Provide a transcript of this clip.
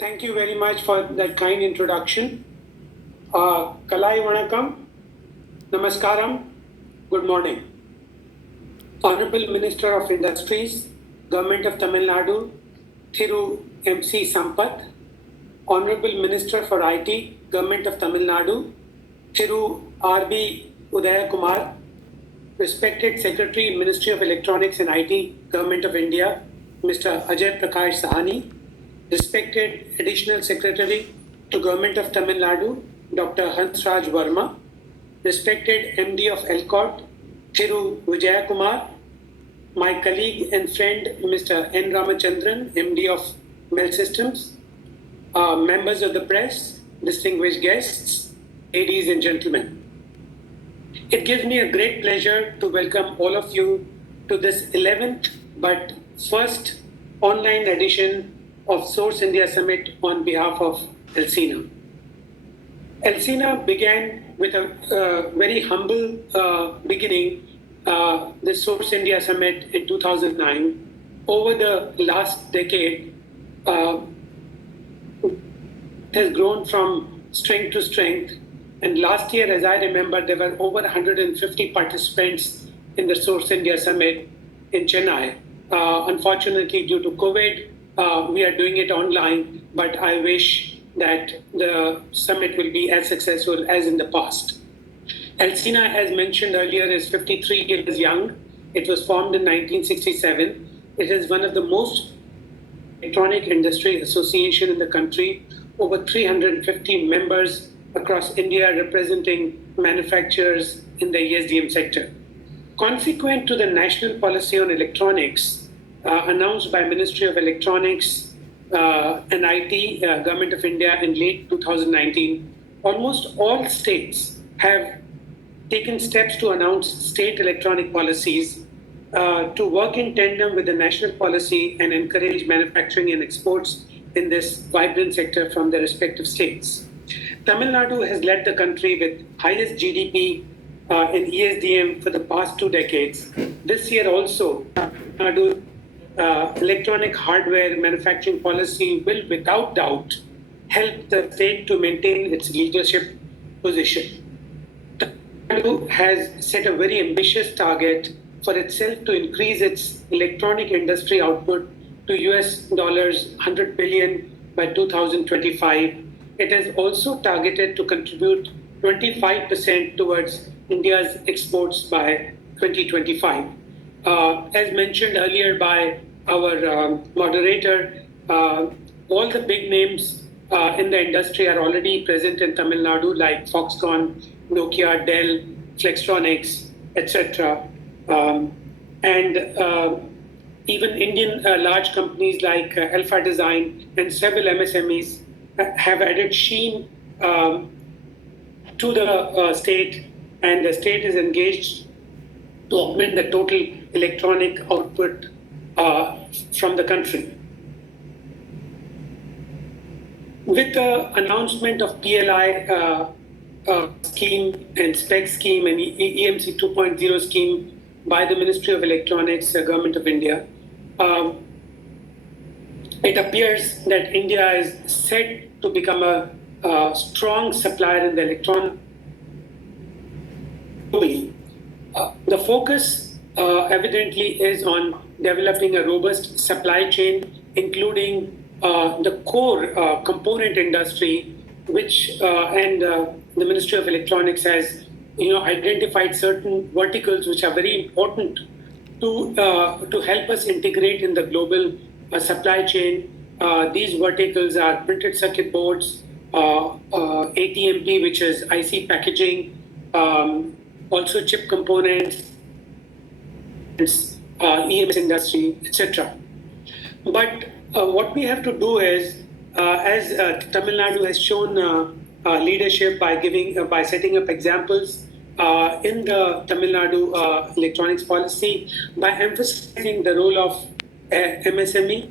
Thank you very much for that kind introduction. Kalai Vanakkam, Namaskaram, good morning. Honorable Minister of Industries, Government of Tamil Nadu, Thiru MC Sampath, Honorable Minister for IT, Government of Tamil Nadu, Thiru RB Udayakumar, respected Secretary, Ministry of Electronics and IT, Government of India, Mr. Ajay Prakash Sahani, respected Additional Secretary to Government of Tamil Nadu, Dr. Hansraj Verma, respected MD of ELCOT, Thiru Vijayakumar, my colleague and friend, Mr. N. Ramachandran, MD of Mel Systems, members of the press, distinguished guests, ladies and gentlemen. It gives me a great pleasure to welcome all of you to this 11th but first online edition of Source India Summit on behalf of ELCINA. ELCINA began with a very humble beginning, the Source India Summit in 2009. Over the last decade, it has grown from strength to strength. And last year, as I remember, there were over 150 participants in the Source India Summit in Chennai. Unfortunately, due to COVID, we are doing it online, but I wish that the summit will be as successful as in the past. ELCINA, as mentioned earlier, is 53 years young. It was formed in 1967. It is one of the most electronic industry association in the country, over 350 members across India representing manufacturers in the ESDM sector. Consequent to the national policy on electronics announced by Ministry of Electronics and IT, Government of India in late 2019, almost all states have taken steps to announce state electronic policies to work in tandem with the national policy and encourage manufacturing and exports in this vibrant sector from the respective states. Tamil Nadu has led the country with highest GDP in ESDM for the past 2 decades. This year also, Tamil Nadu electronic hardware manufacturing policy will without doubt help the state to maintain its leadership position. Tamil Nadu has set a very ambitious target for itself to increase its electronic industry output to US dollars 100 billion by 2025. It has also targeted to contribute 25% towards India's exports by 2025. As mentioned earlier by our moderator, all the big names in the industry are already present in Tamil Nadu, like Foxconn, Nokia, Dell, Flextronics, etc. Even Indian large companies like Alpha Design and several MSMEs have added sheen to the state, and the state is engaged to augment the total electronic output from the country. With the announcement of PLI scheme and spec scheme and EMC 2.0 scheme by the Ministry of Electronics, Government of India, it appears that India is set to become a strong supplier in the electronic globally. The focus evidently is on developing a robust supply chain, including the core component industry, which the Ministry of Electronics has identified certain verticals which are very important to help us integrate in the global supply chain. These verticals are printed circuit boards, ATMP, which is IC packaging, also chip components, EMS industry, etc. But what we have to do is, as Tamil Nadu has shown leadership by setting up examples in the Tamil Nadu electronics policy, by emphasizing the role of MSME